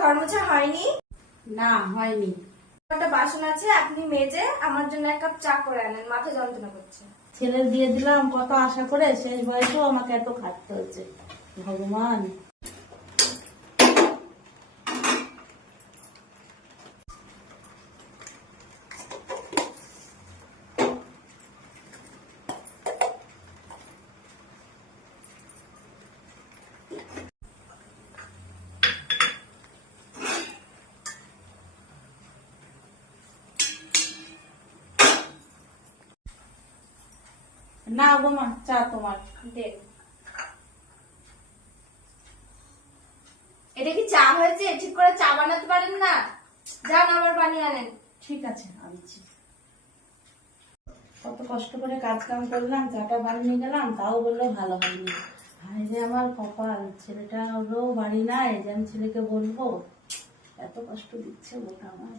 ঘর মোছা হয়নি? না হয়নি। একটা বাসন আছে, আপনি মেজে আমার জন্য এক কাপ চা করে আনেন, মাথা যন্ত্রণা করছে। ছেলে দিয়ে দিলাম কত আশা করে, শেষ বয়সেও আমাকে এত খাটতে হচ্ছে। ভগবান। না গো মা, চা তোমার। দেন। এটা কি চা হয়েছে? ঠিক করে চা বানাতে পারেন না? যান আবার বানিয়ে আনেন। ঠিক আছে, আনছি। কত কষ্ট করে কাজ কাম করলাম, চাটা বানিয়ে গেলাম, তাও বললো ভালো হয়নি। হায় রে আমার কপাল, ছেলেটা হলো বাড়ি নাই যে আমি ছেলেকে বলবো। এত কষ্ট দিচ্ছে ওটা আমার।